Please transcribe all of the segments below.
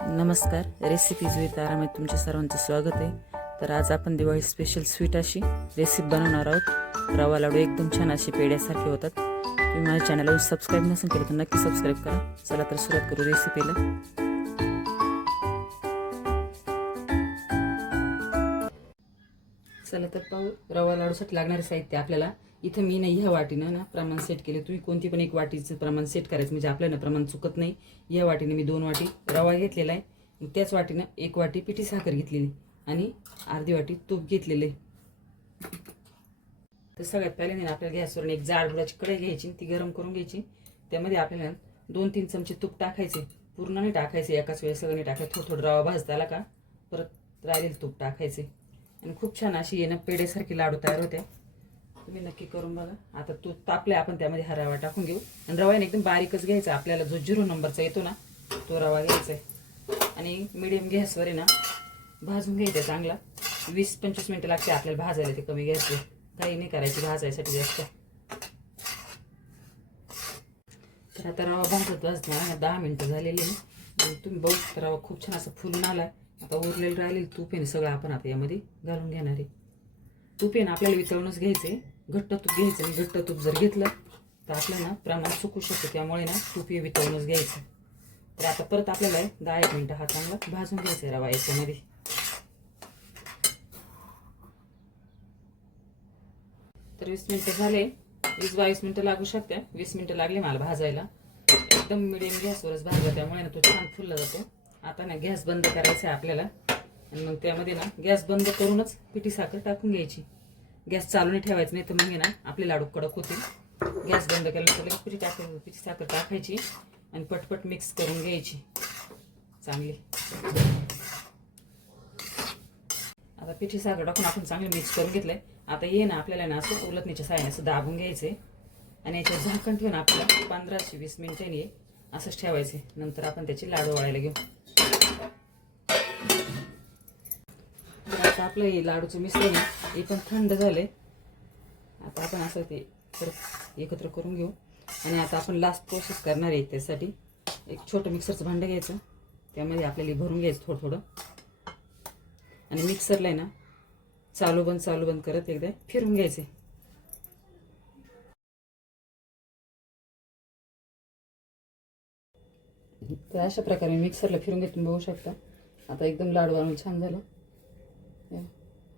नमस्कार recipes with आरामात तुमच्या सर्वांचं स्वागत आहे. तर आज आपण दिवाळी स्पेशल स्वीट अशी रेसिपी बनवणार आहोत. रवा लाडू एकदम छान असे पेड्यासारखे होतात. तुम्ही माझ्या चॅनलवर सबस्क्राईब नसेल केलं तर नक्की सबस्क्राईब करा. चला तर सुरुवात करू रेसिपीला चला तर पाहू. रवा लाडूसाठी लागणारे साहित्य आपल्याला. इथं मी नाही ह्या वाटीनं ना प्रमाण सेट केले. तुम्ही कोणती पण एक वाटीचं प्रमाण सेट करायचं. म्हणजे आपल्याला प्रमाण चुकत नाही. या वाटीने मी दोन वाटी रवा घेतलेला आहे. त्याच वाटीनं एक वाटी पिठी साखर घेतलेली. आणि अर्धी वाटी तूप घेतलेले तर सगळ्यात पहिल्यांदा आपल्याला गॅसवरून एक जाड बुडाची कढई घ्यायची. ती गरम करून घ्यायची. त्यामध्ये आपल्याला दोन तीन चमचे तूप टाकायचे. पूर्ण नाही टाकायचे. एकाच वेळेस सगळं नाही टाकायचं. थोडं थोडं रवा भाजताला का? परत राहिलेलं तूप टाकायचे. आणि खूप छान अशी येणं पेढेसारखे लाडू तयार होते. तुम्ही नक्की करून बघा. आता तूप तापले आपण त्यामध्ये हा रवा टाकून घेऊ. आणि रवा एकदम बारीकच घ्यायचा. आपल्याला जो झिरो नंबरचा येतो ना तो रवा घ्यायचा आहे. आणि मिडियम गॅसवर आहे ना भाजून घ्यायचं चांगला. वीस पंचवीस मिनटं लागते आपल्याला भाजायला ते कमी गॅसवर काही नाही करायची भाजायसाठी जास्त. तर आता रवा भाजत भाजणार दहा मिनटं झालेली आहे. तुम्ही बघू रवा खूप छान असं फुलून आहे आता उरलेलं राहिलेलं तूप आहे सगळं आपण आता यामध्ये घालून घेणार आहे. तूप आहे ना आपल्याला वितळूनच घ्यायचे घट्ट तूप घ्यायचं आणि घट्ट तूप जर घेतलं तर आपलं ना प्रमाण चुकू शकतो. त्यामुळे ना तूप हे वितळूनच घ्यायचं. तर आता परत आपल्याला दहा एक मिनटं हा चांगला भाजून घ्यायचा आहे रवा याच्यामध्ये. तर वीस मिनटं झाले. वीस बावीस मिनटं लागू शकते. वीस मिनटं लागली मला भाजायला. एकदम मिडियम गॅसवरच भाजला त्यामुळे ना तो छान फुलला जातो. आता ना गॅस बंद करायचा आहे आपल्याला. आणि मग त्यामध्ये ना गॅस बंद करूनच पिठी साखर टाकून घ्यायची. गॅस चालू नाही ठेवायचं नाही तर मग ना आपले लाडू कडक होतील. गॅस बंद केल्यानंतर लगेच पिठी टाक पिठी साखर टाकायची आणि पटपट मिक्स करून घ्यायची. चांगली. आता पिठी साखर टाकून आपण चांगलं मिक्स करून घेतलंय. आता ये ना आपल्याला ना असं उलटणीच्या साह्याने असं दाबून घ्यायचं आणि याच्यावर झाकण ठेवून आपल्याला पंधराशे वीस मिनिटांनी असंच ठेवायचे नंतर आपण त्याची लाडू वळायला घेऊ. आता आपलं हे लाडूचं मिश्रण हे पण थंड झालंय. आता आपण असं ते एकत्र करून घेऊ. आणि आता आपण लास्ट प्रोसेस करणार आहे त्यासाठी एक छोटं मिक्सरचं भांडं घ्यायचं. त्यामध्ये आपल्याला भरून घ्यायचं थोडं थोडं. आणि मिक्सरला आहे ना चालू बंद चालू बंद करत एकदा फिरून घ्यायचे. तर अशा प्रकारे मिक्सरला फिरून घेत तुम्ही बघू शकता. आता एकदम लाडू आणून छान झालं.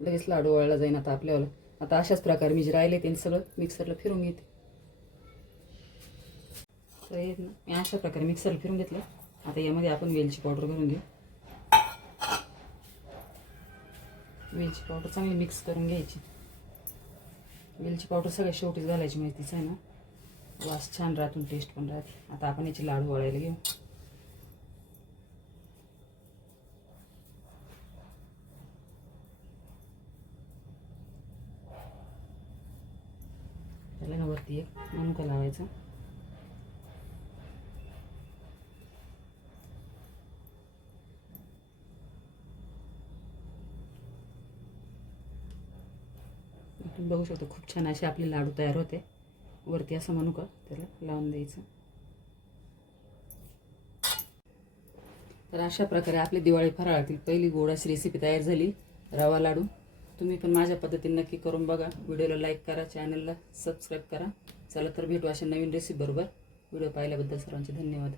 लगेच लाडू वळला जाईन आता आपल्याला आता अशाच प्रकारे मी जे राहिले ते सगळं मिक्सरला फिरून घेते. तर हे मी अशा प्रकारे मिक्सरला फिरून घेतलं. आता यामध्ये आपण वेलची पावडर करून घेऊ. वेलची पावडर चांगली मिक्स करून घ्यायची. वेलची पावडर सगळ्या शेवटीच घालायची म्हणजे माहितीच आहे ना वास छान राहतून टेस्ट पण राहते. आता आपण याची लाडू वळायला घेऊ. त्याला ना वरती एक मनुका लावायचा. तुम्ही बघू शकता खूप छान असे आपले लाडू तयार होते. वरती असं म्हणू का त्याला लावून द्यायचं. तर अशा प्रकारे आपली दिवाळी फराळातील पहिली गोड अशी रेसिपी तयार झाली रवा लाडू. तुम्ही पण माझ्या पद्धतीने नक्की करून बघा. व्हिडिओला लाईक करा चॅनलला सबस्क्राईब करा. चला तर भेटू अशा नवीन रेसिपी बरोबर. व्हिडिओ पाहिल्याबद्दल सर्वांचे धन्यवाद.